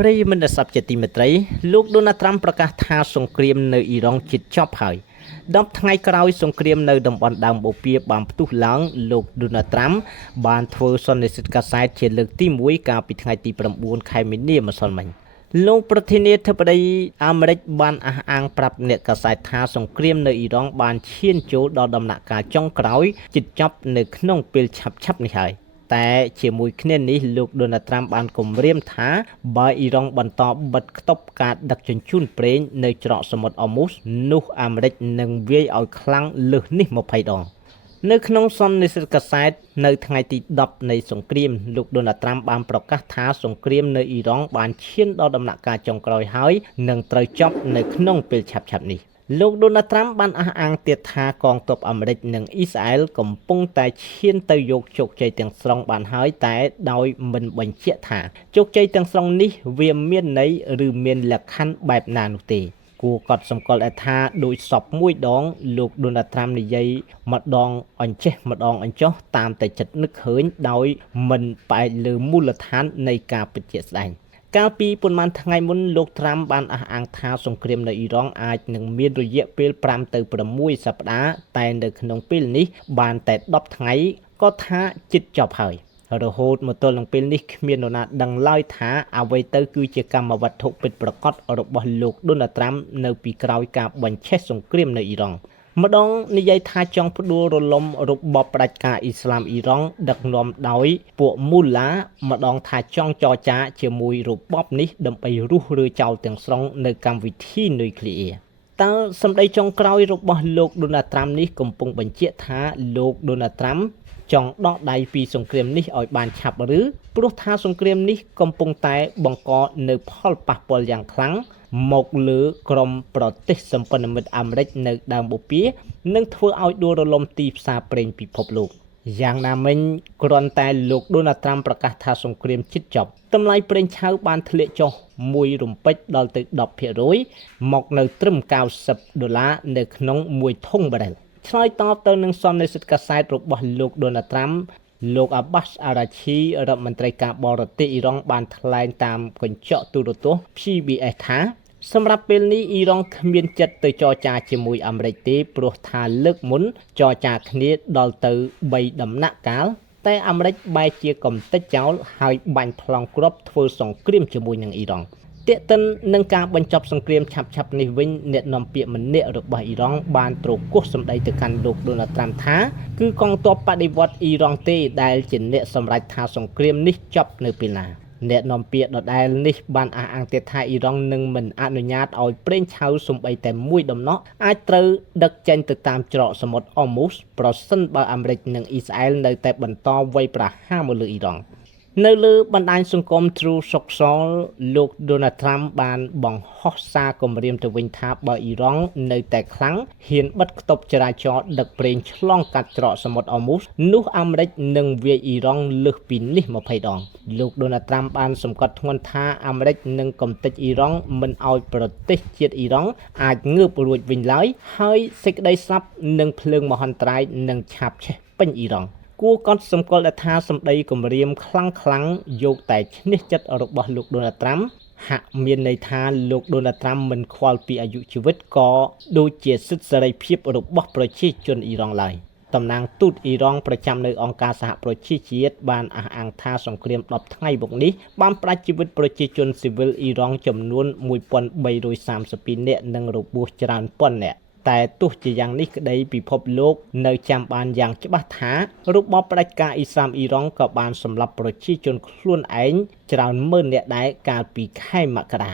ប្រិយមិត្តស័ព្ទជាទីមេត្រីលោកដូណាល់ត្រាំប្រកាសថាសង្គ្រាមនៅអ៊ីរ៉ង់ជិតចប់ហើយ10ថ្ងៃក្រោយសង្គ្រាមនៅតំបន់ដើមបូព៌ាបានផ្ទុះឡើងលោកដូណាល់ត្រាំបានធ្វើសន្និសីទកាសែតជាលើកទី1កាលពីថ្ងៃទី9ខែមីនាម្សិលមិញលោកប្រធានាធិបតីអាមេរិកបានអះអាងប្រាប់អ្នកកាសែតថាសង្គ្រាមនៅអ៊ីរ៉ង់បានឈានចូលដល់ដំណាក់កាលចុងក្រោយជិតចប់នៅក្នុងពេលឆាប់ៗនេះហើយតែជាមួយគ្នានេះលោកដូណាល់ត្រាំបានគម្រាមថាបើអ៊ីរ៉ង់បន្តបិទគប់ការដឹកជញ្ជូនប្រេងនៅច្រកសមុទ្រអ៊ឺមូសនោះអាមេរិកនឹងវាយឲ្យខ្លាំងលើសនេះ20ដងនៅក្នុងសន្និសីទកាសែតនៅថ្ងៃទី10នៃសង្គ្រាមលោកដូណាល់ត្រាំបានប្រកាសថាសង្គ្រាមនៅអ៊ីរ៉ង់បានឈានដល់ដំណាក់កាលចុងក្រោយហើយនឹងត្រូវចប់នៅក្នុងពេលឆាប់ៗនេះលោកដូណាល់ត្រាំបានអះអាងទៀតថាកងទ័ពអាមេរិកនិងអ៊ីស្រាអែលកំពុងតែឈានទៅយកជោគជ័យទាំងស្រុងបានហើយតែដោយមិនបញ្ជាក់ថាជោគជ័យទាំងស្រុងនេះវាមានន័យឬមានលក្ខខណ្ឌបែបណានោះទេគួរកត់សម្គាល់ថាដោយសពមួយដងលោកដូណាល់ត្រាំនិយាយម្ដងអញ្ចេះម្ដងអញ្ចោះតាមតែចិត្តនឹកឃើញដោយមិនផ្អែកលើមូលដ្ឋាននៃការពិតជាស្ដែងកាលពីប៉ុន្មានថ្ងៃមុនលោកត្រាំបានអះអាងថាសង្គ្រាមនៅអ៊ីរ៉ង់អាចនឹងមានរយៈពេល5ទៅ6សប្តាហ៍តែនៅក្នុងពេលនេះបានតែ10ថ្ងៃក៏ថាជិតចប់ហើយរហូតមកទល់នឹងពេលនេះគ្មាននរណាដឹងឡើយថាអ្វីទៅគឺជាកម្មវត្ថុពិតប្រាកដរបស់លោកដូណាល់ត្រាំនៅពីក្រោយការបញ្ឆេះសង្គ្រាមនៅអ៊ីរ៉ង់ម្ដងនិយាយថាចង់ផ្ដួលរលំរបបផ្ដាច់ការអ៊ីស្លាមអ៊ីរ៉ង់ដឹកនាំដោយពួកមូឡាម្ដងថាចង់ចរចាជាមួយរបបនេះដើម្បីរុះរើចោលទាំងស្រុងនៅកម្មវិធីនុយក្លេអ៊ែរតើសម្ដីចុងក្រោយរបស់លោកដូណាល់ត្រាំនេះកំពុងបញ្ជាក់ថាលោកដូណាល់ត្រាំចង់ដកដៃពីសង្គ្រាមនេះឲ្យបានឆាប់ឬព្រោះថាសង្គ្រាមនេះកំពុងតែបង្កនៅផលប៉ះពាល់យ៉ាងខ្លាំងមកលើក្រមប្រទេសសម្ព័ន្ធមិត្តអាមេរិកនៅដើមបូព៌ានិងធ្វើឲ្យដួលរលំទីផ្សារប្រេងពិភពលោកយ៉ាងណាមិញគ្រាន់តែលោកដូណាល់ត្រាំប្រកាសថាសង្គ្រាមជិតចប់តម្លៃប្រេងឆៅបានធ្លាក់ចុះមួយរំពេចដល់ទៅ 10% មកនៅត្រឹម$90នៅក្នុងមួយធុងបារ៉ែលឆ្លើយតបទៅនឹងសន្និសីទកាសែតរបស់លោកដូណាល់ត្រាំលោកអាបាសអារ៉ាឈីរដ្ឋមន្ត្រីការបរទេសអ៊ីរ៉ង់បានថ្លែងតាមកញ្ចក់ទូរទស្សន៍ PBS ថាសម្រាប់ពេលនេះអ៊ីរ៉ង់គ្មានចិត្តទៅចរចាជាមួយអាមេរិកទេព្រោះថាលើកមុនចរចាគ្នាដល់ទៅ3ដំណាក់កាលតែអាមេរិកបែរជាកំទេចចោលហើយបាញ់ប្លង់គ្រាប់ធ្វើសង្គ្រាមជាមួយនឹងអ៊ីរ៉ង់ទាក់ទិននឹងការបញ្ចប់សង្គ្រាមឆាប់ៗនេះវិញអ្នកនាំពាក្យម្នាក់របស់អ៊ីរ៉ង់បានទ្រគោះសម្ដីទៅកាន់លោកដូណាល់ត្រាំថាគឺកងទ័ពបដិវត្តអ៊ីរ៉ង់ទេដែលជាអ្នកសម្រេចថាសង្គ្រាមនេះចប់នៅពេលណាអ្នកនាំពាក្យដដែលនេះបានអះអាងទៀតថាអ៊ីរ៉ង់នឹងមិនអនុញ្ញាតឲ្យប្រេងឆៅសូម្បីតែមួយដំណក់អាចត្រូវដឹកចេញទៅតាមច្រកសមុទ្រអ៊ឺមូសប្រសិនបើអាមេរិកនិងអ៊ីស្រាអែលនៅតែបន្តវាយប្រហារមកលើអ៊ីរ៉ង់នៅលើបណ្ដាញសង្គម True Social លោក Donald Trump បានបង្ហោះសារគម្រាមទៅវិញថាបើអ៊ីរ៉ង់នៅតែខ្លាំងហ៊ានបិទគប់ចរាចរណ៍ដឹកប្រេងឆ្លងកាត់ច្រកសមុទ្រអ៊ឺមូសនោះអាមេរិកនឹងវាយអ៊ីរ៉ង់លើសពីនេះ20ដងលោក Donald Trump បានសម្គាល់ធ្ងន់ថាអាមេរិកនឹងកំទេចអ៊ីរ៉ង់មិនឲ្យប្រទេសជាតិអ៊ីរ៉ង់អាចងើបរួចវិញឡើយហើយសេចក្តីស្លាប់និងភ្លើងមហន្តរាយនឹងឆាបឆេះពេញអ៊ីរ៉ង់គួរកត់សម្គាល់ថាសម្ដីគម្រាមខ្លាំងយកតែឈ្នះចិត្តរបស់លោកដូណាល់ត្រាំហាក់មានន័យថាលោកដូណាល់ត្រាំមិនខ្វល់ពីអាយុជីវិតក៏ដូចជាសិទ្ធិសេរីភាពរបស់ប្រជាជនអ៊ីរ៉ង់ឡើយតំណាងទូតអ៊ីរ៉ង់ប្រចាំនៅអង្គការសហប្រជាជាតិបានអះអាងថាសង្គ្រាម10ថ្ងៃមកនេះបានផ្ដាច់ជីវិតប្រជាជនស៊ីវិលអ៊ីរ៉ង់ចំនួន1332នាក់និងរបួសច្រើនពាន់នាក់តែទោះជាយ៉ាងនេះក្តីពិភពលោកនៅចាំបានយ៉ាងច្បាស់ថារបបផ្ដាច់ការអ៊ីស្លាមអ៊ីរ៉ង់ក៏បានសម្លាប់ប្រជាជនខ្លួនឯងច្រើនម៉ឺននាក់ដែរកាលពីខែមករា